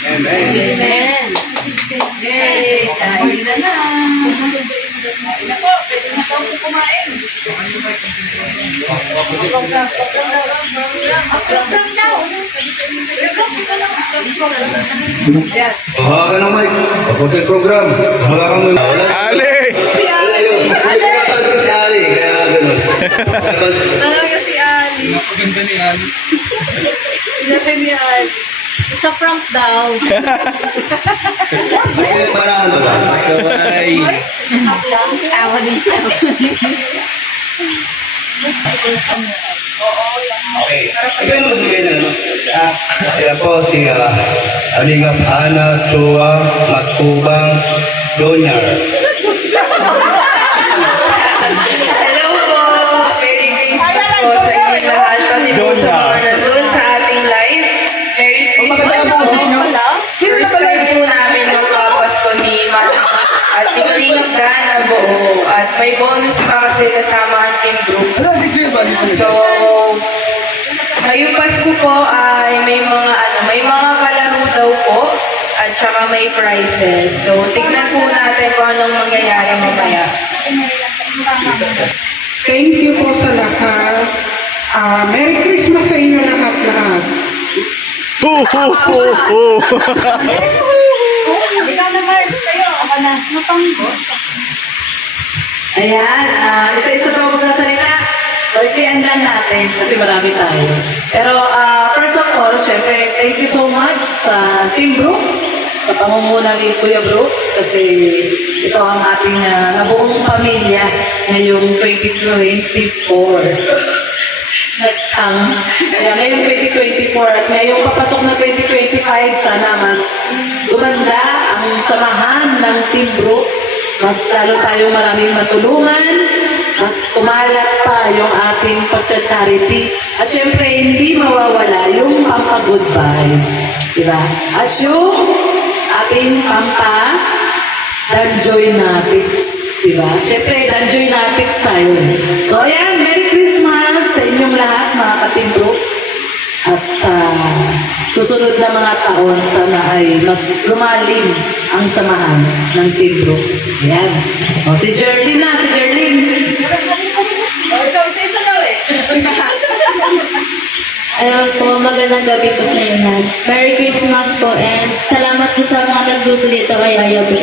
Amen. Amen. Yay! Kain na na. Kain na po. Pwede na po kumain. Hawakan ng mic. Pagkutin program. Hawakan mo. Ali! Napaganda si Ali. Kaya gano'n. Talaga si Ali. Napaganda ni Ali. Pinapin ni Ali. Isa prank daw. May parahan ba? Sabay. Tawa din siya. Okay. Ikaw yung magbigay na, ano? Kaya po si Alingap Ana Chua Matubang Junior. Hello po! Merry Christmas po sa inyo lahat. Pati po sa mga nandun sa ating live. Merry Christmas po! First time po namin magpapasko ni Mama at tingling na buo. At may bonus pa kasi kasama ang Team Brooks. So, ngayong Pasko po ay may mga palaro daw po at saka may prizes. So, tignan po natin kung anong mangyayari mamaya. Thank you po sa lahat. Merry Christmas sa inyo lahat-lahat. Ho, ho, ho, ho. Ikaw na, Mars. Kayo. Ako na. Ayan, isa-isa daw magsasalita. Iklian lang natin kasi marami tayo. Pero first of all, syempre, thank you so much sa Team Brooks, sa pamumuna ni Kuya Brooks kasi ito ang ating nabuong pamilya ngayong 2024. Kaya ngayong 2024 at ngayong papasok na 2025, sana mas gumanda ang samahan ng Team Brooks. Mas lalo tayong maraming matulungan, mas kumalat pa yung ating pagcha-charity. At syempre, hindi mawawala yung pampa-good vibes. Diba? At yung ating pampa-danjoynatics. Diba? Syempre, danjoynatics tayo. So, ayan, Merry Christmas sa inyong lahat, mga ka-Team Brooks. At sa susunod na mga taon, sana ay mas lumalim ang samahan ng Team Brooks. Ayan. O, si Jerlyn na, si Jerlyn. Ikaw, isa-isa daw eh. Ayun po, magandang gabi po sa inyo lahat. Merry Christmas po and salamat po sa mga nagluto dito kay Ayabi.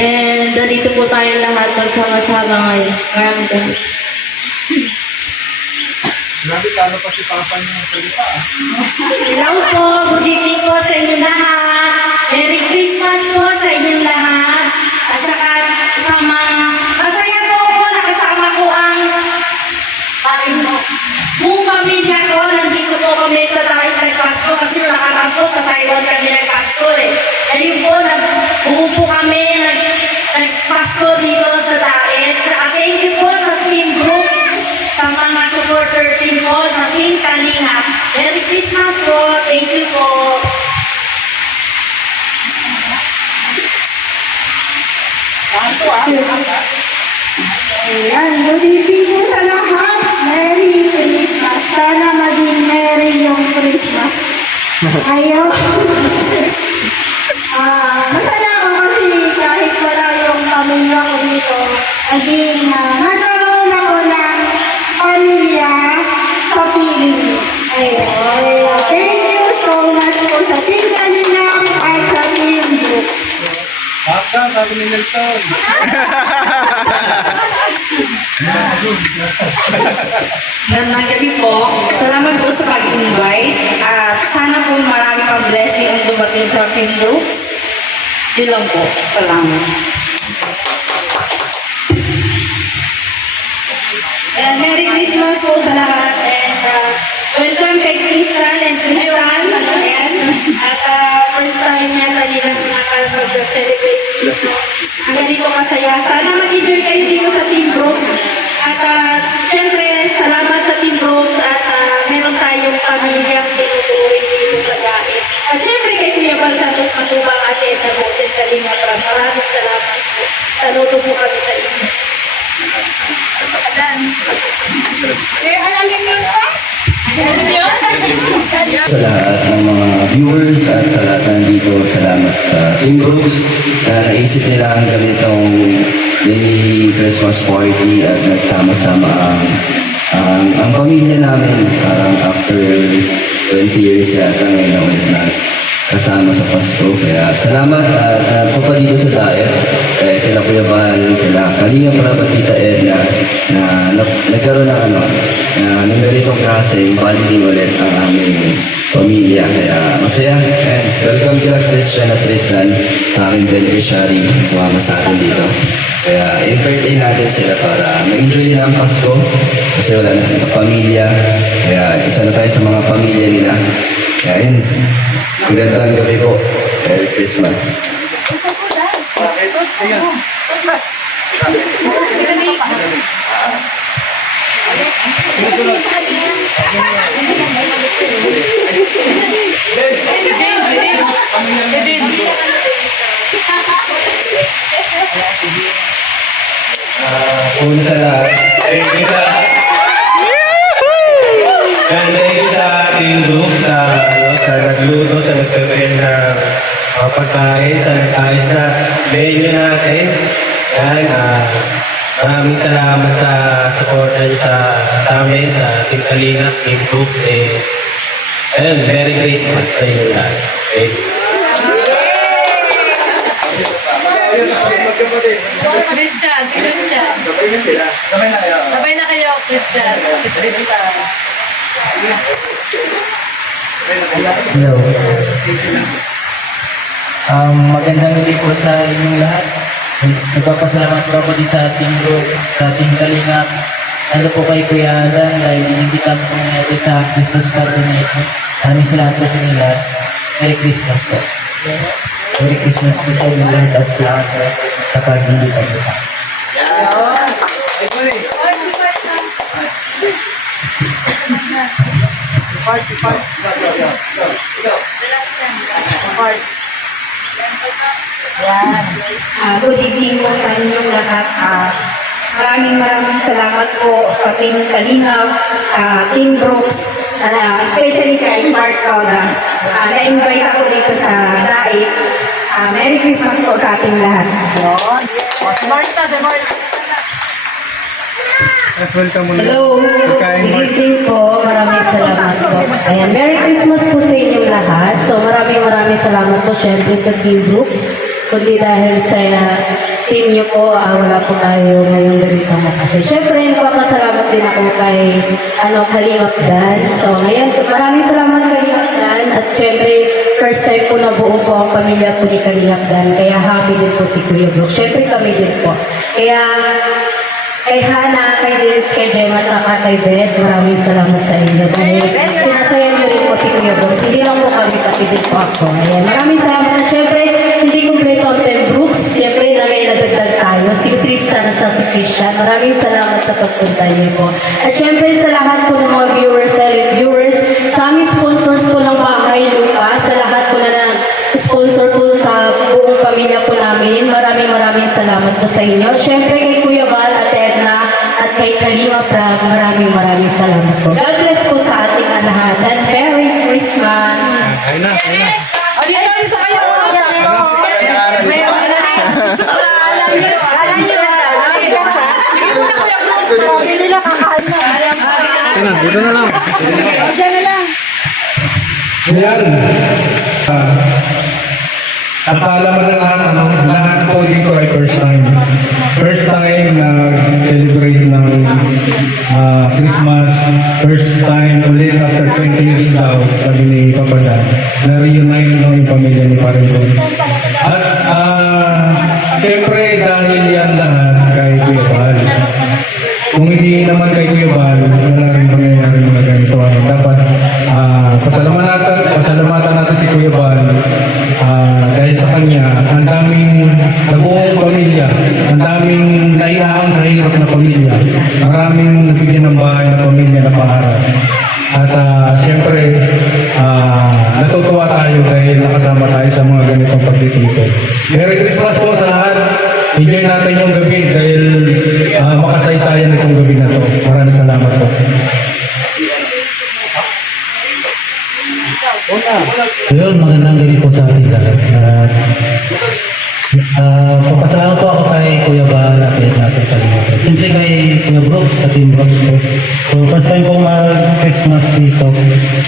And nandito po tayo lahat magsama-sama ngayon. Maraming salamat. Grabe, kano pa si Papa niyo ng salita. Hello po, good evening po sa inyong lahat. Merry Christmas po sa inyong lahat. At saka masaya po ako, nakasama ko ang buong pamilya ko. Nandito po kami sa Tayo nagpasko kasi nakaraan po sa Taiwan kami nagpasko eh. Ngayon po, umupo kami, nagpasko dito sa Tayo. Saka thank you po sa Team Brooks, sa mga supporter team po, sa Team Kalinga. Merry Christmas po. Thank you po. Ayan, good evening po sa lahat. Merry Christmas. Sana maging merry yung Christmas. Ayaw. Masaya ako kasi kahit wala yung pamilya ko dito, nagkaroon ako ng pamilya sa piling. Ayun. Thank you so much po sa Team Kalinga at sa Team Brooks. Baka, sabi ni Nelson. Gandang gabi po. Salamat po sa pag-invite. At sana po marami pang blessing ang dumating sa Team Brooks. Yun lang po. Salamat. And Merry Christmas po sa lahat. And welcome kay Tristan and Tristan. Ayan. At first time yata nilang nakapag-celebrate dito. Ang ganito kasaya. Sana mag-enjoy kayo dito sa Team Brooks. At syempre, salamat sa Team Brooks. At meron tayong pamilyang tinuturing dito sa gahe. At syempre kay Kuya Bal Santos Matubang at Edna Bosel Kalinga. Maraming salamat po. Saludo po kami sa inyo. Sa lahat ng mga viewers at sa lahat nandito, salamat sa Team Brooks na naisip nila ang ganitong mini Christmas party at nagsama-sama ang pamilya namin. Parang after 20 years yata ngayon na ulit na kasama sa Pasko. Kaya salamat at pa dito sa diet. Kaya kila Kuya Val, kila Kalinga para Tita Edna na nagkaroon ng ng ganitong klaseng bonding ulit ang aming pamilya. Kaya masaya. And welcome kila Christian at Tristan sa aking beneficiary. Sumama sa atin dito. Kaya entertain natin sila para ma-enjoy nila ang Pasko. Kasi wala na sila pamilya. Kaya isa na tayo sa mga pamilya nila. Kaya yun. Magandang gabi po. Merry Christmas. Una sa lahat, thank you sa Team Brooks sa nagluto, sa nagpapel na pagkain, sa nag-ayos na menu natin. Yan, maraming salamat sa support nyo sa amin, sa Team Kalinga, Team Brooks. Ayun, Merry Christmas sa inyo lahat. Okay. Christian, si Christian. Sabay na kayo, Christian. Si Tristan. Hello. Magandang gabi po sa inyong lahat. Nagpapasalamat po ako din sa ating group, sa ating Kalinga. Ano po kay Kuya Adan dahil inimbita po natin sa Christmas coordination. Maraming salamat po sa inyo lahat. Merry Christmas po. Merry Christmas po sa inyo lahat at salamat po sa pag-ibig at isa. Good evening po sa inyong lahat. Maraming salamat po sa Team Kalingap, Team Brooks, especially kay Mark Cauda. Na-invite ako dito sa Daig. Merry Christmas po sa ating lahat. Welcome mo na. Hello, good evening po. Maraming salamat po. Ayan, Merry Christmas po sa inyong lahat. So maraming salamat po syempre sa Team Brooks. Kundi dahil sa team niyo po, wala po tayo ngayong ganitong okasyon. Syempre, nagpapasalamat din ako kay Kalingap Dan. So ngayon, maraming salamat Kalingap Dan. At syempre, first time po nabuo po ang pamilya po ni Kalingap Dan. Kaya happy din po si Kuya Brooks. Syempre kami din po. Kaya kay Hana, kay Liz, kay Gemma, at saka kay Beth, maraming salamat sa inyo. Dahil pinasaya niyo rin po si Kuya Brooks. Hindi lang po kami, pati din po ako. Ayan, maraming salamat. At syempre, hindi kumpleto ang Team Brooks. Syempre, na may nadagdag tayo. Si Tristan at si Christian. Maraming salamat sa pagpunta niyo po. At syempre, sa lahat po ng mga viewers, silent viewers, sa aming sponsors po ng Bahay Lupa, sa lahat po na sponsor po sa buong pamilya po namin. Maraming salamat po sa inyo. Syempre, kay Kuya Val at Edna at kay Kalinga Prag, maraming salamat po. God bless po sa ating lahat and Merry Christmas! Ayun na. O, dito kayo. Dito na lang. Ayan. Napalaman na lahat Christmas, first time ulit after 20 years daw, sabi ni Papa Dan, na-reunite mo yung pamilya ni Paring Rose. At siyempre dahil yan lahat kay Kuya Bal. Kung hindi naman kay Kuya Bal, wala rin mangyayari mga ganito. Dapat pasalamatan natin si Kuya Bal dahil sa kanya, ang daming nabuong pamilya, ang daming naihaang sa hirap na pamilya, maraming nabigyan ng bahay na pamilya na pangarap. At siyempre, natutuwa tayo dahil nakasama tayo sa mga ganitong pagtitipon. Merry Christmas po sa lahat. Enjoy natin yung gabi dahil makasaysayan itong gabi na to. Maraming salamat po. Yun, magandang gabi po sa ating lahat. Papasalamat po ako kay Kuya Bal at kay Nathan Kalingap. Siyempre kay Kuya Brooks sa Team Brooks po. So, first time po mag-Christmas dito,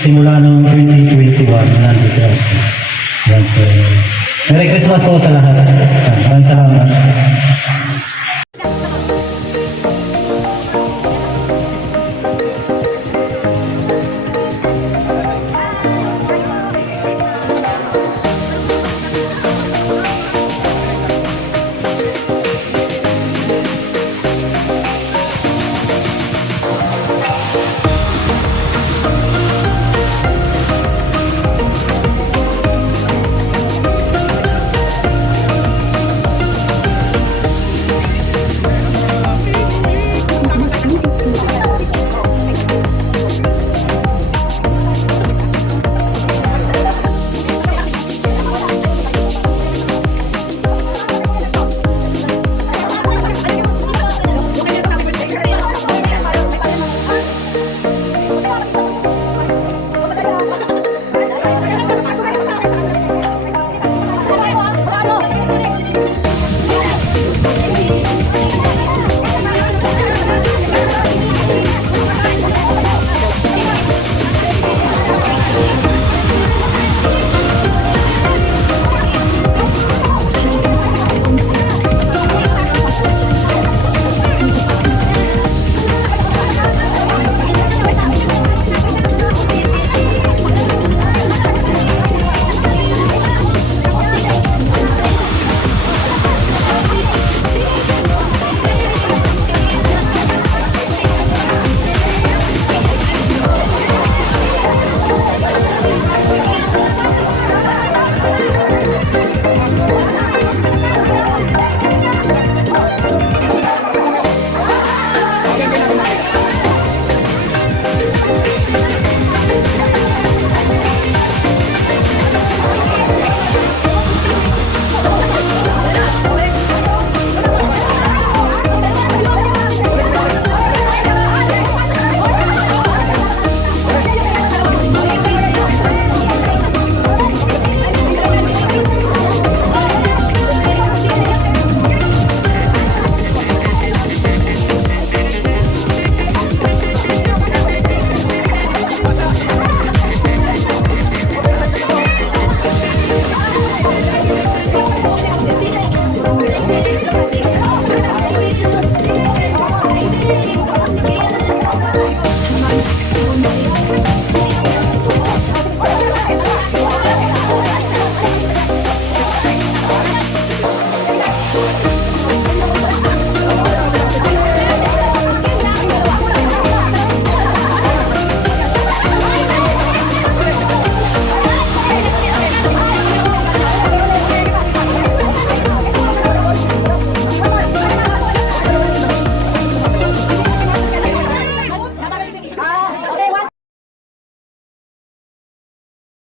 simula noong 2021, nandito. Yan, so, Merry Christmas po sa lahat. Maraming salamat. Thank you.